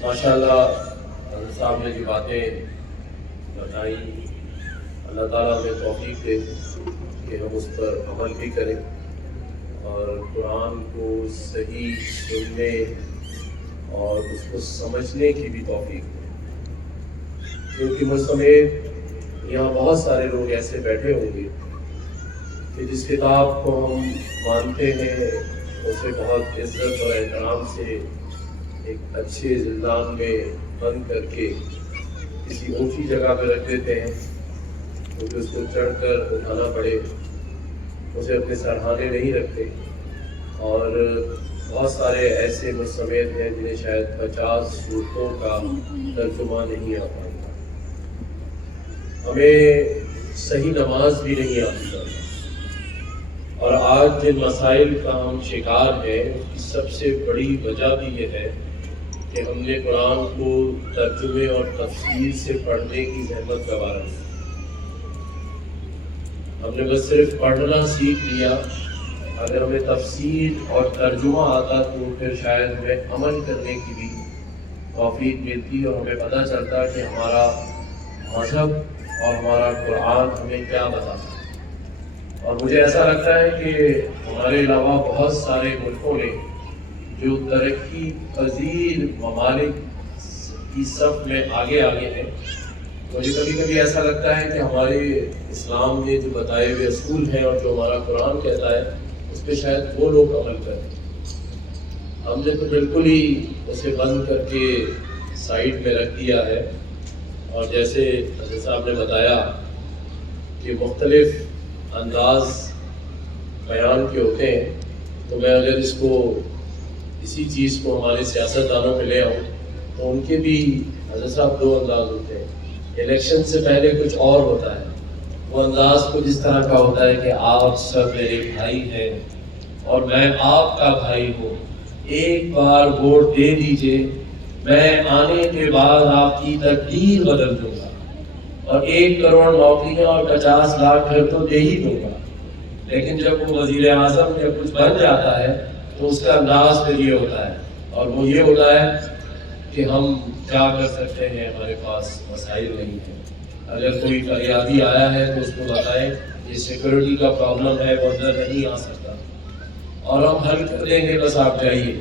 ماشاءاللہ حضرت صاحب نے جو باتیں بتائی، اللہ تعالیٰ ہمیں توفیق دے کہ ہم اس پر عمل بھی کریں اور قرآن کو صحیح سننے اور اس کو سمجھنے کی بھی توفیق دے، کیونکہ مجھ سمیت یہاں بہت سارے لوگ ایسے بیٹھے ہوں گے کہ جس کتاب کو ہم مانتے ہیں اسے بہت عزت اور احترام سے ایک اچھے زندان میں بند کر کے کسی اونچی جگہ پہ رکھ دیتے ہیں، کیونکہ اس کو چڑھ کر اٹھانا پڑے، اسے اپنے سرہانے نہیں رکھتے۔ اور بہت سارے ایسے مجھ سمیت ہیں جنہیں شاید 50 صورتوں کا ترجمہ نہیں آ پائے گا، ہمیں صحیح نماز بھی نہیں آتی ہے۔ اور آج جن مسائل کا ہم شکار ہیں اس کی سب سے بڑی وجہ بھی یہ ہے کہ ہم نے قرآن کو ترجمے اور تفسیر سے پڑھنے کی زحمت گوارا ہے۔ ہم نے بس صرف پڑھنا سیکھ لیا، اگر ہمیں تفسیر اور ترجمہ آتا تو پھر شاید ہمیں عمل کرنے کی بھی توفیق ملتی اور ہمیں پتہ چلتا کہ ہمارا مذہب اور ہمارا قرآن ہمیں کیا بتاتا ہے۔ اور مجھے ایسا لگتا ہے کہ ہمارے علاوہ بہت سارے ملکوں نے جو ترقی پذیر ممالک کی صف میں آگے ہیں، مجھے کبھی کبھی ایسا لگتا ہے کہ ہمارے اسلام میں جو بتائے ہوئے اصول ہیں اور جو ہمارا قرآن کہتا ہے اس پہ شاید وہ لوگ عمل کریں۔ ہم نے تو بالکل ہی اسے بند کر کے سائڈ میں رکھ دیا ہے، اور جیسے حضرت صاحب نے بتایا کہ مختلف انداز بیان کے ہوتے ہیں، تو میں اگر اس کو اسی چیز کو ہمارے سیاستدانوں میں لے آؤں تو ان کے بھی حضرت صاحب 2 انداز ہوتے ہیں۔ الیکشن سے پہلے کچھ اور ہوتا ہے، وہ انداز کچھ اس طرح کا ہوتا ہے کہ آپ سب میرے بھائی ہیں اور میں آپ کا بھائی ہوں، ایک بار ووٹ دے دیجئے، میں آنے کے بعد آپ کی تقدیر بدل دوں گا، اور 1 کروڑ نوکریاں اور 50 لاکھ گھر تو دے ہی دوں گا۔ لیکن جب وہ وزیر اعظم یا کچھ بن جاتا ہے تو اس کا انداز پھر یہ ہوتا ہے، اور وہ یہ ہوتا ہے کہ ہم کیا کر سکتے ہیں، ہمارے پاس وسائل نہیں ہیں، اگر کوئی فریادی آیا ہے تو اس کو بتائیں یہ سیکورٹی کا پرابلم ہے، وہ اندر نہیں آ سکتا اور ہم حل کر دیں گے، بس آپ جائیے۔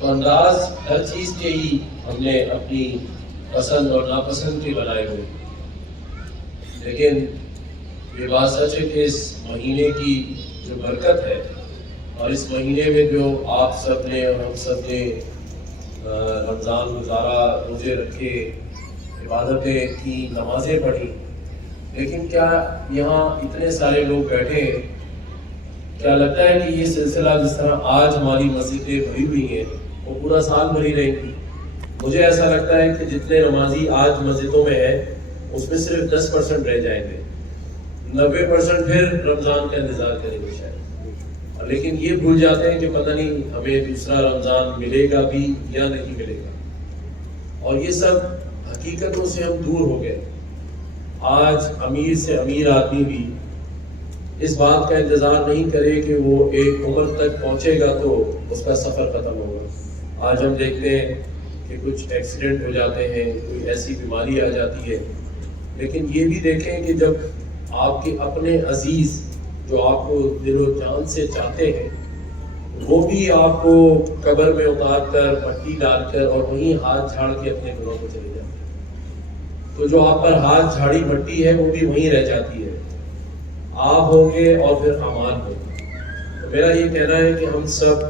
تو انداز ہر چیز کے ہی ہم نے اپنی پسند اور ناپسند کے بنائے ہوئے، لیکن یہ بات سچ ہے کہ اس مہینے کی جو برکت ہے اور اس مہینے میں جو آپ سب نے اور ہم سب نے رمضان گزارا، روزے رکھے، عبادتیں کی، نمازیں پڑھی، لیکن کیا یہاں اتنے سارے لوگ بیٹھے ہیں، کیا لگتا ہے کہ یہ سلسلہ جس طرح آج ہماری مسجدیں بھری ہوئی ہیں وہ پورا سال بھری رہیں گی؟ مجھے ایسا لگتا ہے کہ جتنے نمازی آج مسجدوں میں ہیں اس میں صرف 10% رہ جائیں گے، 90% پھر رمضان کا انتظار کریں گے شاید، لیکن یہ بھول جاتے ہیں کہ پتہ نہیں ہمیں دوسرا رمضان ملے گا بھی یا نہیں ملے گا، اور یہ سب حقیقتوں سے ہم دور ہو گئے۔ آج امیر سے امیر آدمی بھی اس بات کا انتظار نہیں کرے کہ وہ ایک عمر تک پہنچے گا تو اس کا سفر ختم ہوگا۔ آج ہم دیکھتے ہیں کہ کچھ ایکسیڈنٹ ہو جاتے ہیں، کوئی ایسی بیماری آ جاتی ہے، لیکن یہ بھی دیکھیں کہ جب آپ کے اپنے عزیز جو آپ کو دل و جان سے چاہتے ہیں وہ بھی آپ کو قبر میں اتار کر مٹی ڈال کر اور وہیں ہاتھ جھاڑ کے اپنے گھروں کو چلے جاتے ہیں، تو جو آپ پر ہاتھ جھاڑی مٹی ہے وہ بھی وہیں رہ جاتی ہے، آپ ہوں گے اور پھر امان ہوگا۔ تو میرا یہ کہنا ہے کہ ہم سب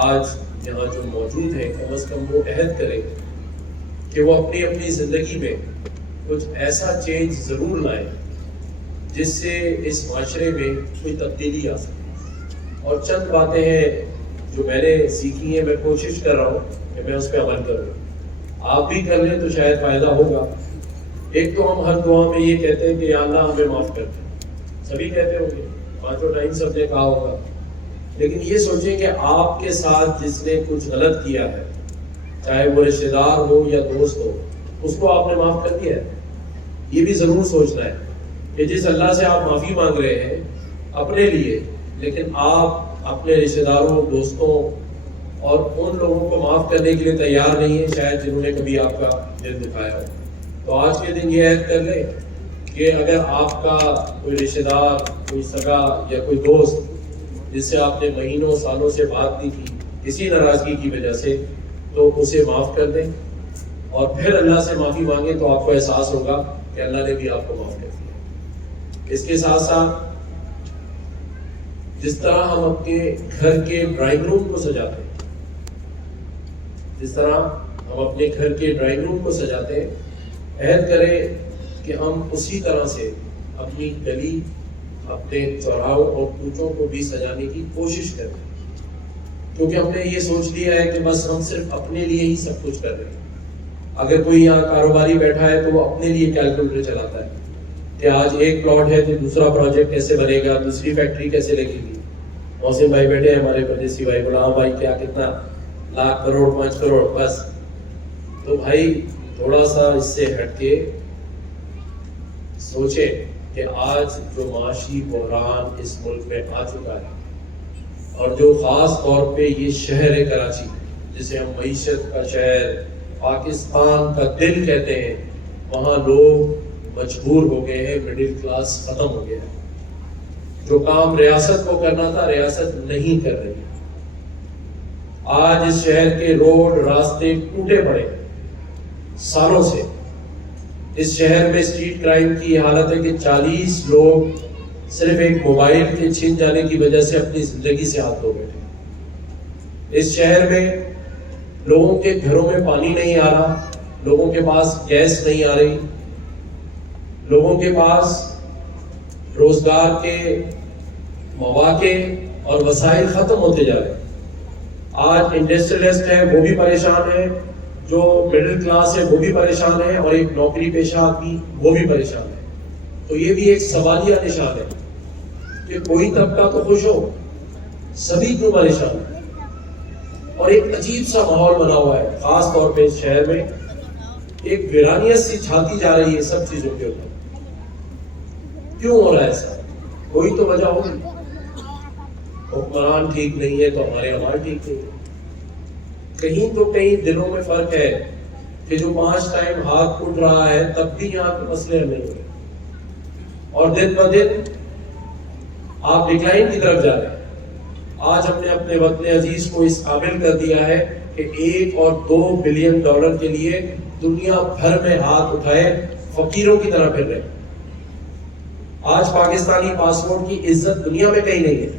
آج یہاں جو موجود ہیں کم از کم وہ عہد کریں کہ وہ اپنی اپنی زندگی میں کچھ ایسا چینج ضرور لائیں جس سے اس معاشرے میں کوئی تبدیلی آ سکے۔ اور چند باتیں ہیں جو میں نے سیکھی ہیں، میں کوشش کر رہا ہوں کہ میں اس پہ عمل کروں، آپ بھی کر لیں تو شاید فائدہ ہوگا۔ ایک تو ہم ہر دعا میں یہ کہتے ہیں کہ یا اللہ ہمیں معاف کر دیں، سبھی کہتے ہوں گے، 5 ٹائم سب نے کہا ہوگا، لیکن یہ سوچیں کہ آپ کے ساتھ جس نے کچھ غلط کیا ہے، چاہے وہ رشتہ دار ہو یا دوست ہو، اس کو آپ نے معاف کر دیا ہے؟ یہ بھی ضرور سوچنا ہے کہ جس اللہ سے آپ معافی مانگ رہے ہیں اپنے لیے، لیکن آپ اپنے رشتہ داروں، دوستوں اور ان لوگوں کو معاف کرنے کے لیے تیار نہیں ہے شاید جنہوں نے کبھی آپ کا دل دکھایا ہو. تو آج کے دن یہ عہد کر لیں کہ اگر آپ کا کوئی رشتہ دار، کوئی سگا یا کوئی دوست جس سے آپ نے مہینوں سالوں سے بات نہیں کی کسی ناراضگی کی وجہ سے، تو اسے معاف کر دیں اور پھر اللہ سے معافی مانگیں تو آپ کو احساس ہوگا کہ اللہ نے بھی آپ کو معاف کر دیا. اس کے ساتھ ساتھ جس طرح ہم اپنے گھر کے ڈرائنگ روم کو سجاتے ہیں، جس طرح ہم اپنے گھر کے ڈرائنگ روم کو سجاتے ہیں، عہد کریں کہ ہم اسی طرح سے اپنی گلی، اپنے چوراہوں اور کوچوں کو بھی سجانے کی کوشش کریں، کیونکہ ہم نے یہ سوچ لیا ہے کہ بس ہم صرف اپنے لیے ہی سب کچھ کر رہے ہیں. اگر کوئی یہاں کاروباری بیٹھا ہے تو وہ اپنے لیے کیلکولیٹر چلاتا ہے کہ آج ایک پلاٹ ہے تو دوسرا پروجیکٹ کیسے بنے گا، دوسری فیکٹری کیسے لگے گی. محسن بھائی بیٹھے ہیں ہمارے پردیسی بھائی، غلام بھائی کیا کتنا لاکھ کروڑ 5 کروڑ بس. تو بھائی تھوڑا سا اس سے ہٹ کے سوچیں کہ آج جو معاشی بحران اس ملک میں آ چکا ہے اور جو خاص طور پہ یہ شہر کراچی جسے ہم معیشت کا شہر، پاکستان کا دل کہتے ہیں، وہاں لوگ مجبور ہو گئے ہیں، مڈل کلاس ختم ہو گیا ہے. جو کام ریاست کو کرنا تھا ریاست نہیں کر رہی. آج اس شہر کے روڈ راستے ٹوٹے پڑے سالوں سے. اس شہر میں اسٹریٹ کرائم کی حالت ہے کہ 40 لوگ صرف ایک موبائل کے چھن جانے کی وجہ سے اپنی زندگی سے ہاتھ دھو بیٹھے. اس شہر میں لوگوں کے گھروں میں پانی نہیں آ رہا، لوگوں کے پاس گیس نہیں آ رہی، لوگوں کے پاس روزگار کے مواقع اور وسائل ختم ہوتے جا رہے ہیں. آج انڈسٹریلسٹ ہے وہ بھی پریشان ہے، جو مڈل کلاس ہے وہ بھی پریشان ہے، اور ایک نوکری پیشہ آدمی وہ بھی پریشان ہے. تو یہ بھی ایک سوالیہ نشان ہے کہ کوئی طبقہ تو خوش ہو، سبھی کیوں پریشان ہے. اور ایک عجیب سا ماحول بنا ہوا ہے، خاص طور پہ اس شہر میں ایک ویرانیت سی چھاتی جا رہی ہے سب چیزوں کے اوپر. کیوں ہو رہا ہے ایسا؟ کوئی تو وجہ ہوگی. حکمران ٹھیک نہیں ہے تو ہمارے عوام ٹھیک نہیں ہے. کہیں تو کہیں دلوں میں فرق ہے کہ جو 5 ٹائم ہاتھ اٹھ رہا ہے تب بھی یہاں کے مسئلے حل نہیں ہوئے، اور دن بہ دن آپ ڈکلائن کی طرف جا رہے ہیں. آج ہم نے اپنے وطن عزیز کو اس قابل کر دیا ہے کہ $1 اور $2 بلین کے لیے دنیا بھر میں ہاتھ اٹھائے فقیروں کی طرح پھر رہے. آج پاکستانی پاسپورٹ کی عزت دنیا میں کہیں نہیں ہے.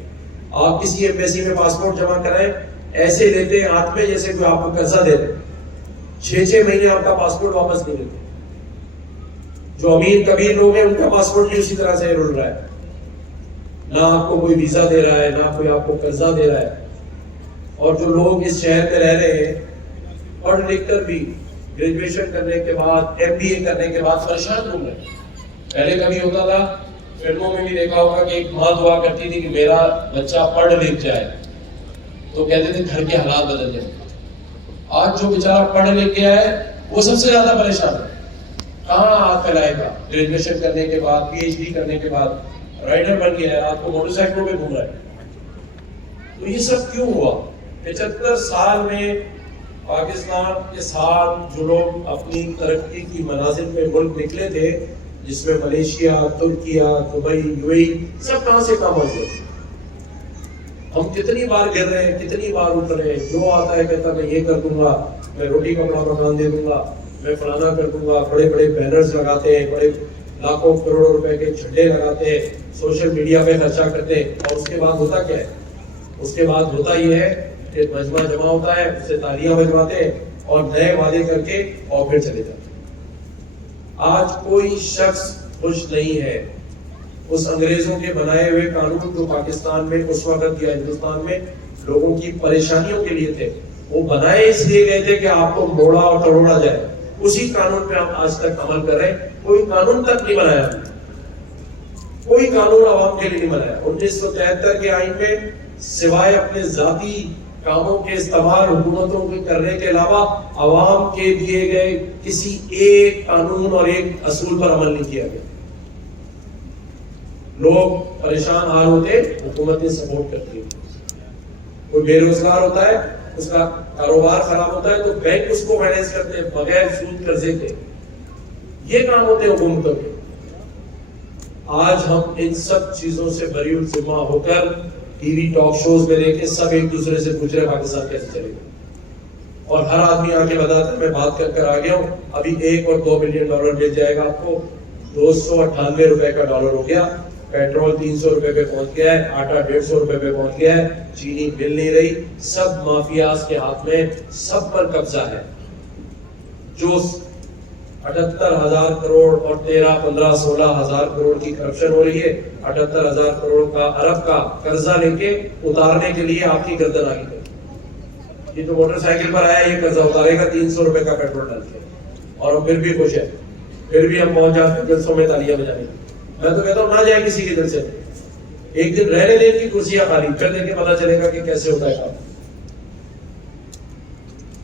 آپ کسی ایمبیسی میں پاسپورٹ جمع کرائیں، ایسے لیتے ہیں ہاتھ میں جیسے کوئی آپ کو قرضہ دے دے. 6 مہینے آپ کا پاسپورٹ واپس نہیں ملتے. جو امیر کبیر لوگ ہیں ان کا پاسپورٹ بھی اسی طرح سے رول رہا ہے، نہ آپ کو کوئی ویزا دے رہا ہے، نہ کوئی آپ کو قرضہ دے رہا ہے. اور جو لوگ اس شہر میں رہ رہے ہیں پڑھ لکھ کر بھی گریجویشن کرنے کے بعد MBA کرنے کے بعد پریشان ہو گئے. پہلے کبھی ہوتا تھا، فلموں میں بھی دیکھا ہوگا کہ ایک ماں دعا کرتی تھی کہ میرا بچہ پڑھ لکھ جائے، تو کہتے تھے گھر کے حالات بدل جائیں. آج جو بیچارہ پڑھ لکھ گیا ہے وہ سب سے زیادہ پریشان ہے. کہاں ہاتھ پھیلائے گا؟ گریجویشن کرنے کے بعد، PhD کرنے کے بعد رائڈر بن گیا ہے، رات کو موٹر سائیکلوں پہ گھوم رہا ہے. تو یہ سب کیوں ہوا؟ 75 سال میں پاکستان کے ساتھ جو لوگ اپنی ترقی کی منازل میں ملک نکلے تھے، جس میں ملیشیا، ترکیہ، دبئی، UAE، سب کہاں سے کام ہوتے ہیں. ہم کتنی بار گر رہے ہیں، کتنی بار اٹھ رہے ہیں. جو آتا ہے کہتا میں یہ کر دوں گا، میں روٹی کپڑا مکان دے دوں گا، میں فلانا کر دوں گا. بڑے بڑے بینرز لگاتے ہیں، بڑے لاکھوں کروڑوں روپے کے جھنڈے لگاتے ہیں، سوشل میڈیا پہ خرچہ کرتے ہیں. اور اس کے بعد ہوتا کیا ہے؟ اس کے بعد ہوتا یہ ہے کہ مجمع جمع ہوتا ہے، اس سے تالیاں بجواتے ہیں اور نئے وعدے کر کے اور پھر چلے جاتے ہیں. آج کوئی شخص خوش نہیں ہے. اس انگریزوں کے بنائے ہوئے قانون جو پاکستان میں اس وقت یا ہندوستان میں لوگوں کی پریشانیوں کے لیے تھے، وہ بنائے اس لیے گئے تھے کہ آپ کو موڑا اور توڑا جائے. اسی قانون پہ ہم آج تک عمل کر رہے ہیں. کوئی قانون تک نہیں بنایا، کوئی قانون عوام کے لیے نہیں بنایا. 1973 کے آئین میں سوائے اپنے ذاتی کاموں کے استعمال حکومتوں کے کرنے کے علاوہ عوام کے دیے گئے کسی ایک قانون اور ایک اصول پر عمل نہیں کیا گیا. لوگ پریشان حال ہوتے، حکومتیں سپورٹ کرتی ہیں. کوئی بے روزگار ہوتا ہے، اس کا کاروبار خراب ہوتا ہے تو بینک اس کو مینیج کرتے ہیں بغیر سود قرضے کے. یہ کام ہوتے ہیں حکومتوں کے. آج ہم ان سب چیزوں سے بری الذمہ ہو کر ٹی وی ٹاک شوز میں دیکھیں سب ایک دوسرے سے پوچھ رہے پاکستان کیسے چلے گا, اور ہر آدمی آگے بتاتا ہے میں بات کر کر آ گیا ہوں, ابھی 1 اور 2 بلین ڈالر مل جائے گا آپ کو. 298 روپے کا ڈالر ہو گیا, پیٹرول 300 روپے پہ پہنچ گیا ہے, آٹا 150 روپے پہ پہنچ گیا ہے, چینی مل نہیں رہی. سب مافیاز کے ہاتھ میں, سب پر قبضہ ہے. جو 78,000 کروڑ اور 13, 15, 16,000 کروڑ کی کرپشن ہو رہی ہے, 78,000 کروڑ کا ارب کا قرضہ لے کے اتارنے کے لیے آپ کی گردن آگے کر. یہ جو موٹر سائیکل پر آیا یہ قرضہ اتارے گا 300 روپے کا پیٹرول ڈال کے, اور ہم پھر بھی خوش ہیں, پھر بھی ہم پہنچ جاتے ہیں جلسوں میں تالیاں بجانے. میں تو کہتا ہوں نہ جائے کسی کے جلسے میں, ایک دن رہنے دیں کی کرسیاں خالی, پھر دیکھ کے پتا چلے گا کہ کیسے ہوتا ہے کام.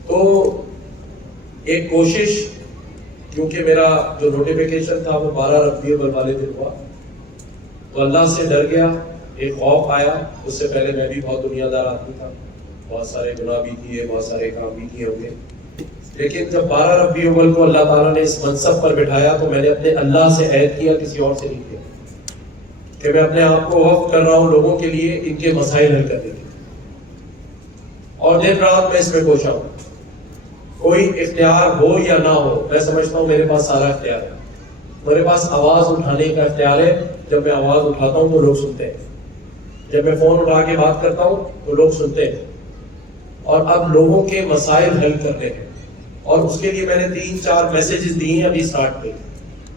تو ایک کوشش, کیونکہ میرا جو نوٹیفیکیشن تھا وہ 12 ربیع الاول والے دن ہوا, تو اللہ سے ڈر گیا, ایک خوف آیا. اس سے پہلے میں بھی بہت دنیا دار آدمی تھا, بہت سارے گناہ بھی کیے, بہت سارے کام بھی کیے ہوں گے, لیکن جب 12 ربیع الاول کو اللہ تعالیٰ نے اس منصب پر بٹھایا تو میں نے اپنے اللہ سے عہد کیا, کسی اور سے نہیں کیا, کہ میں اپنے آپ کو وقف کر رہا ہوں لوگوں کے لیے ان کے مسائل حل کرنے کے, اور دن رات میں اس میں کوشاں ہوں. کوئی اختیار ہو یا نہ ہو, میں سمجھتا ہوں میرے پاس سارا اختیار ہے. میرے پاس آواز اٹھانے کا اختیار ہے. جب میں آواز اٹھاتا ہوں تو لوگ سنتے ہیں, جب میں فون اٹھا کے بات کرتا ہوں تو لوگ سنتے ہیں, اور اب لوگوں کے مسائل حل کرتے ہیں. اور اس کے لیے میں نے 3-4 میسیجز دیے ہیں ابھی سٹارٹ پہ.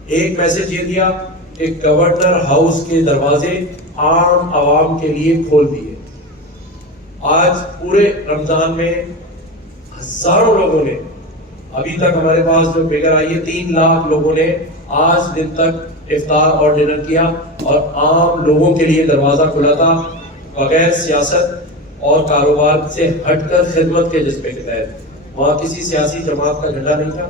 ایک میسیج یہ دیا کہ گورنر ہاؤس کے دروازے عام عوام کے لیے کھول دیے. آج پورے رمضان میں ہزاروں لوگوں نے, ابھی تک ہمارے پاس جو فگر آئی ہے 3 لاکھ لوگوں نے آج دن تک افطار اور ڈنر کیا, اور عام لوگوں کے لیے دروازہ کھلا تھا, بغیر سیاست اور کاروبار سے ہٹ کر خدمت کے جذبے کے تحت. وہاں کسی سیاسی جماعت کا جھنڈا نہیں تھا,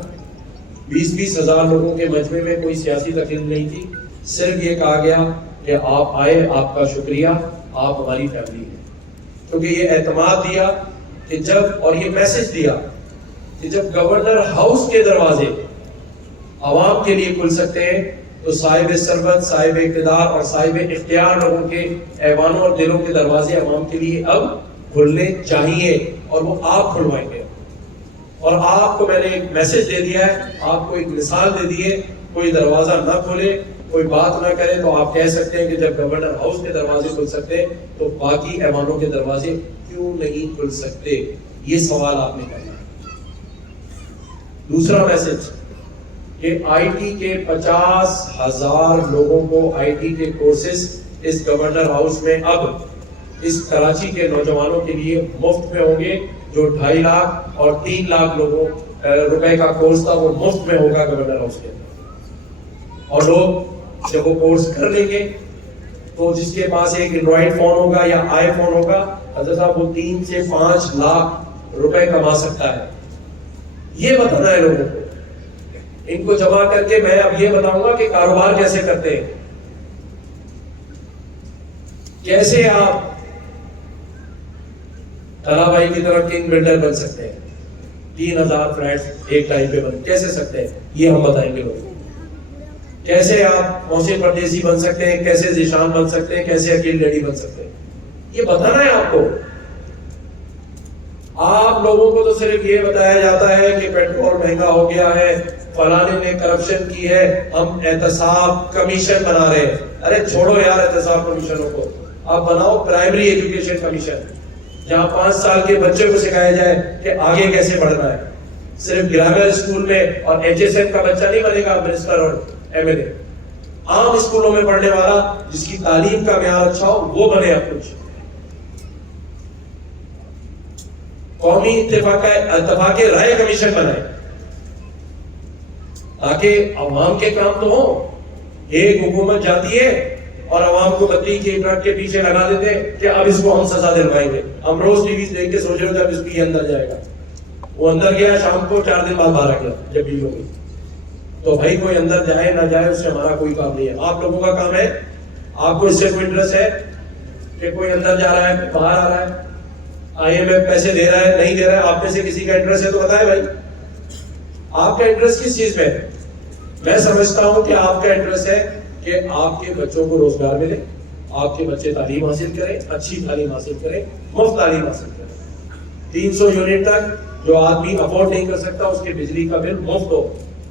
20-20 ہزار لوگوں کے مجمع میں کوئی سیاسی تقریر نہیں تھی. صرف یہ کہا گیا کہ آپ آئے, آپ کا شکریہ, آپ ہماری فیملی ہیں. کیونکہ یہ اعتماد دیا کہ جب, اور یہ میسج دیا کہ جب گورنر ہاؤس کے دروازے عوام کے لیے کھل سکتے ہیں تو صاحب سربت, صاحب اقتدار اور صاحب اختیار لوگوں کے ایوانوں اور دلوں کے دروازے عوام کے لیے اب کھلنے چاہیے, اور وہ آپ کھلوائیں گے. اور آپ کو میں نے ایک میسج دے دیا ہے, آپ کو ایک مثال دے دی ہے. کوئی دروازہ نہ کھولے, کوئی بات نہ کرے تو آپ کہہ سکتے ہیں کہ جب گورنر ہاؤس کے دروازے کھل سکتے ہیں تو باقی ایوانوں کے دروازے کیوں نہیں کھل سکتے. یہ سوال آپ نے کرنا ہے. دوسرا میسج کہ آئی ٹی کے 50,000 لوگوں کو آئی ٹی کے کورسز اس گورنر ہاؤس میں اب اس کراچی کے نوجوانوں کے لیے مفت میں ہوں گے. جو 2.5 لاکھ اور 3 لاکھ لوگوں روپے کا کورس تھا وہ مفت میں ہوگا گورنر ہاؤس کے. اور لوگ جب وہ کورس کر لیں گے تو جس کے پاس ایک اینڈرائڈ فون ہوگا یا آئی فون ہوگا, حضرت صاحب وہ 3 سے 5 لاکھ روپے کما سکتا ہے. یہ بتانا ہے لوگوں کو. ان کو جمع کر کے میں اب یہ بتاؤں گا کہ کاروبار کیسے کرتے ہیں, کیسے آپ طلحہ بھائی کی طرح کنگ بلڈر بن سکتے ہیں. 3,000 فلیٹس ایک ٹائم پہ بن کیسے سکتے ہیں, یہ ہم بتائیں گے لوگوں کو. کیسے آپ محسن پردیسی بن سکتے ہیں, کیسے ذیشان بن سکتے ہیں, کیسے عقیل ڈیڈی بن سکتے ہیں, یہ بتانا ہے آپ کو. آپ لوگوں کو تو صرف یہ بتایا جاتا ہے کہ پیٹرول مہنگا ہو گیا ہے, فلانے نے کرپشن کی ہے, ہم احتساب کمیشن بنا رہے ہیں. ارے چھوڑو یار احتساب کمیشنوں کو, آپ بناؤ پرائمری ایجوکیشن کمیشن, جہاں 5 سال کے بچے کو سکھایا جائے کہ آگے کیسے بڑھنا ہے. صرف گرامر اسکول میں اور ایچ ایس ایم کا بچہ نہیں بنے گا منسٹر اور ایم ایل اے. عام اسکولوں میں پڑھنے والا جس کی تعلیم کا معیار اچھا ہو وہ بنے. اب کچھ قومی اتفاق رائے کمیشن بنائے تاکہ عوام کے کام تو ہوں. ایک حکومت جاتی ہے اور عوام کو بتی کے ٹرک کے پیچھے لگا دیتے کہ اب اس کو ہم سزا دلوائیں گے. ہم روز ٹی وی دیکھ کے سوچ رہے ہوتے اب اس کی اندر جائے گا. وہ اندر گیا, شام کو 4 دن بعد باہر آ گیا جب بھی ہو گئی. تو بھائی کوئی اندر جائے نہ جائے اس سے ہمارا کوئی کام نہیں ہے. آپ لوگوں کا کام ہے, آپ کو اس سے کوئی انٹرسٹ ہے کہ کوئی اندر جا رہا ہے باہر آ رہا ہے. IMF پیسے دے رہا ہے نہیں دے رہا ہے, آپ میں سے کسی کا انٹرسٹ ہے تو بتائیں بھائی, آپ کا انٹرسٹ کس چیز میں ہے؟ میں سمجھتا ہوں کہ آپ کا انٹرسٹ ہے کہ آپ کے بچوں کو روزگار ملے, آپ کے بچے تعلیم حاصل کریں, اچھی تعلیم حاصل کریں, مفت تعلیم حاصل کریں, 300 یونٹ تک جو آدمی افورڈ نہیں کر سکتا اس کے بجلی کا بل مفت ہو,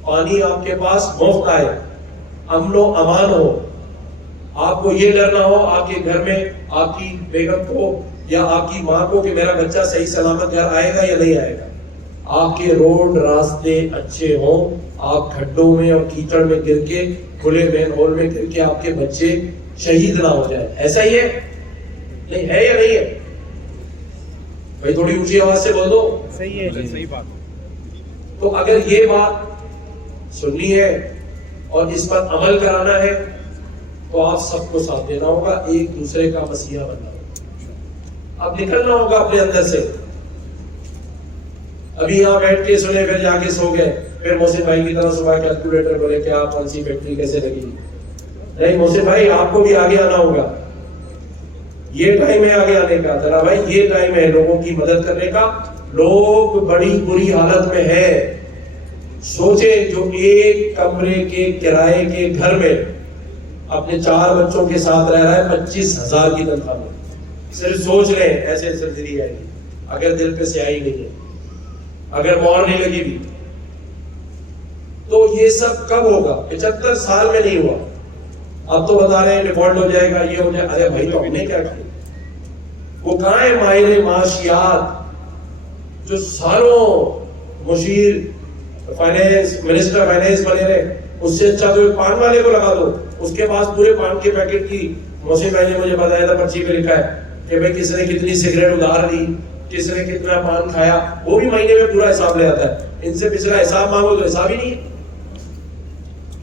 پانی آپ کے پاس مفت آئے, امن و امان ہو, آپ کو یہ ڈر نہ ہو آپ کے گھر میں آپ کی بیگم کو یا آپ کی ماں کو کہ میرا بچہ صحیح سلامت گھر آئے گا یا نہیں آئے گا. آپ کے روڈ راستے اچھے ہوں, آپ کھڈوں میں اور کیچڑ میں گر کے, کھلے مین ہول میں گر کے آپ کے بچے شہید نہ ہو جائے. ایسا ہی ہے نہیں ہے یا نہیں ہے بھائی؟ تھوڑی اونچی آواز سے بول دو. صحیح ہے, صحیح بات. تو اگر یہ بات سننی ہے اور اس پر عمل کرانا ہے تو آپ سب کو ساتھ دینا ہوگا, ایک دوسرے کا مسیحا بننا ہوگا, اب نکلنا ہوگا اپنے اندر سے. ابھی یہاں بیٹھ کے سنے پھر جا کے سو گئے, پھر محسن بھائی کی طرح صبح کیلکولیٹر بولے کیا کون سی فیکٹری کیسے لگی. نہیں محسن بھائی, آپ کو بھی آگے آنا ہوگا, یہ ٹائم ہے آگے آنے کا. ذرا بھائی یہ ٹائم ہے لوگوں کی مدد کرنے کا. لوگ بڑی بری حالت میں ہے. سوچیں جو ایک کمرے کے کرائے کے گھر میں اپنے 4 بچوں کے ساتھ رہ رہا ہے 25,000 کی تنخواہ میں, صرف سوچ رہے ہیں ایسے سرجری آئے گی, اگر دل پہ سیاہی نہیں ہے, اگر مور نہیں لگی بھی, تو یہ سب کب ہوگا؟ 75 سال میں نہیں ہوا. اب تو بتا رہے ہیں ڈیفالٹ ہو جائے گا, یہ ہو جائے. ارے بھائی تو ہم نے کیا کیا؟ وہ کہاں ہے ماہر معاشیات جو سالوں مشیر فائنینس منسٹر فائنینس بنے رہے؟ اس سے اچھا تو ایک پان والے کو لگا دو, اس کے پاس پورے پان کے پیکٹ کی محسن بھائی نے مجھے بتایا تھا پرچی پہ لکھا ہے کہ بھائی کس نے کتنی سگریٹ ادھار دی, کس نے کتنا پان کھایا, وہ بھی مہینے میں پورا حساب لے آتا ہے. ان سے پچھلا حساب مانگو تو حساب ہی نہیں ہے.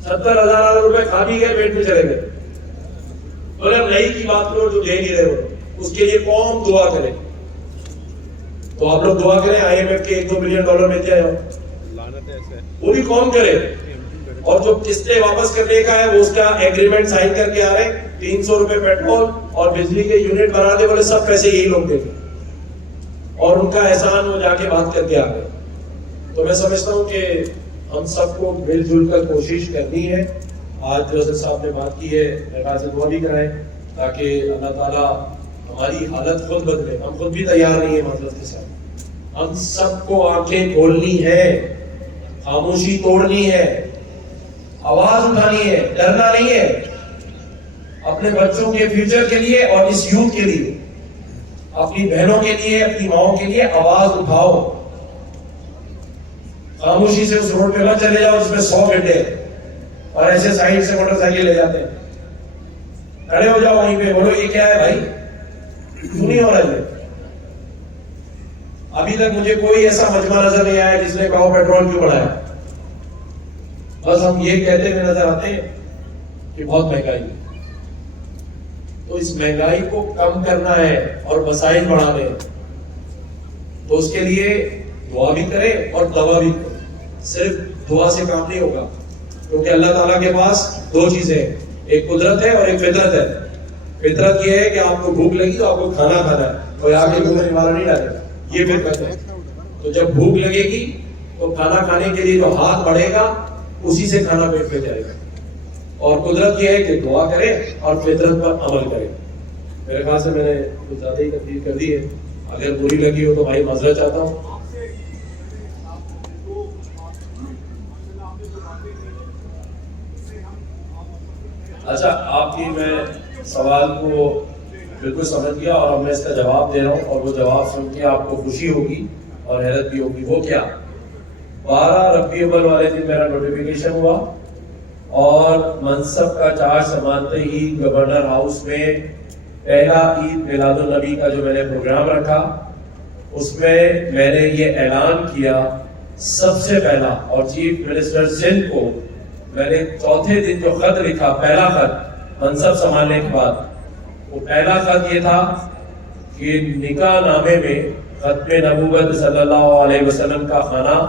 70,000 روپے کھا بھی گئے, پیٹ میں چلے گئے. اگر نئی کی بات کرو جو دے نہیں رہے ہو, اس کے لیے قوم دعا کرے. تو آپ لوگ دعا کریں IMF کے $1-2 بلین میں دیا جاؤ, وہ بھی قوم کرے. اور جو قسطیں واپس کرنے کا ہے وہ اس کا ایگریمنٹ سائن کر کے آ رہے, 300 روپے پیٹرول اور بجلی کے یونٹ بنا دے, بولے سب پیسے یہی لوگ دیں گے, اور ان کا احسان وہ جا کے بات کر کے آ گئے. تو میں سمجھتا ہوں کہ ہم سب کو مل جل کر کوشش کرنی ہے. آج رضا صاحب نے بات کی ہے, میرے خیال سے دعا بھی کرائیں تاکہ اللہ تعالیٰ ہماری حالت خود بدلے. ہم خود بھی تیار نہیں ہیں معذرت کے ساتھ. ہم سب کو آنکھیں کھولنی ہے, خاموشی توڑنی ہے, آواز اٹھانی ہے, ڈرنا نہیں ہے. اپنے بچوں کے فیوچر کے لیے اور اس یوتھ کے لیے, اپنی بہنوں کے لیے, اپنی ماؤں کے لیے آواز اٹھاؤ. خاموشی سے اس روڈ پہ نہ چلے جاؤ جس میں 100 گڈھے اور ایسے سائیڈ سے موٹر سائیکل لے جاتے ہیں. کھڑے ہو جاؤ وہیں پہ, بولو یہ کیا ہے بھائی, کیوں نہیں ہو رہا ہے؟ ابھی تک مجھے کوئی ایسا مجمع نظر نہیں آیا جس نے کہا پیٹرول کیوں بڑھایا. بس ہم یہ کہتے ہوئے نظر آتے ہیں کہ بہت مہنگائی ہے. تو اس مہنگائی کو کم کرنا ہے اور وسائل بڑھانے ہیں, تو اس کے لیے دعا بھی کرے اور دوا بھی کرے. صرف دعا سے کام نہیں ہوگا, کیونکہ اللہ تعالیٰ کے پاس 2 چیزیں ہیں, ایک قدرت ہے اور ایک فطرت ہے. فطرت یہ ہے کہ آپ کو بھوک لگی تو آپ کو کھانا کھانا ہے, اور آپ کے منہ میں نوالا نہیں ڈالے گا, یہ فطرت ہے. تو جب بھوک لگے گی تو کھانا کھانے کے لیے جو ہاتھ بڑھے گا اسی سے کھانا پیٹ پہ جائے گا. اور قدرت یہ ہے کہ دعا کرے اور فطرت پر عمل کرے. میرے خیال سے میں نے کچھ زیادہ ہی تبدیل کر دی ہے, اگر بری لگی ہو تو بھائی معذرت چاہتا ہوں. اچھا, آپ کی میں سوال کو بالکل سمجھ گیا اور اب میں اس کا جواب دے رہا ہوں, اور وہ جواب سن کے آپ کو خوشی ہوگی اور حیرت بھی ہوگی. وہ کیا؟ 12 ربیع الاول والے دن میرا نوٹیفیکیشن ہوا اور منصب کا چارج سنبھالتے ہی گورنر ہاؤس میں پہلا عید میلاد النبی کا جو میں نے پروگرام رکھا, اس میں میں نے یہ اعلان کیا سب سے پہلا, اور چیف منسٹر سندھ کو میں نے چوتھے دن جو خط لکھا, پہلا خط منصب سنبھالنے کے بعد, وہ پہلا خط یہ تھا کہ نکاح نامے میں ختم نبوت صلی اللہ علیہ وسلم کا خانہ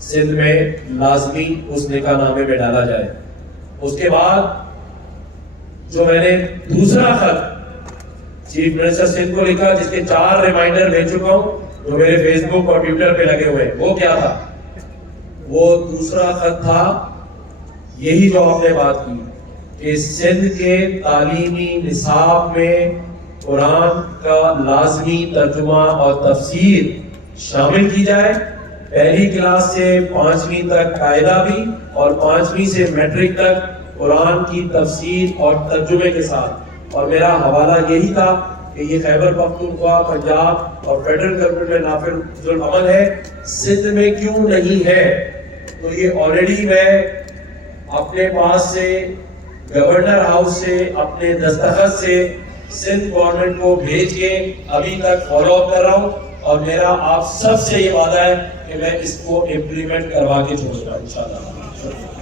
سندھ میں لازمی اس نکاح نامے میں ڈالا جائے. اس کے بعد جو میں نے دوسرا خط چیف منسٹر سندھ کو لکھا، جس کے 4 ریمائنڈر بھیج چکا ہوں جو میرے فیس بک اور ٹویٹر پہ لگے ہوئے ہیں. وہ کیا تھا؟ وہ دوسرا خط تھا یہی جو آپ نے بات کی کہ سندھ کے تعلیمی نصاب میں قرآن کا لازمی ترجمہ اور تفسیر شامل کی جائے. پہلی کلاس سے 5ویں تک قاعدہ بھی اور 5ویں سے میٹرک تک قرآن کی تفسیر اور ترجمے کے ساتھ. اور میرا حوالہ یہی تھا کہ یہ خیبر پختونخوا، پنجاب اور فیڈرل گورنمنٹ میں نافذ العمل ہے، سندھ میں کیوں نہیں ہے؟ تو یہ آلریڈی میں اپنے پاس سے گورنر ہاؤس سے اپنے دستخط سے سندھ گورنمنٹ کو بھیج کے ابھی تک فالو اپ کر رہا ہوں. اور میرا آپ سب سے یہ وعدہ ہے کہ میں اس کو امپلیمنٹ کروا کے چھوڑوں گا انشاءاللہ.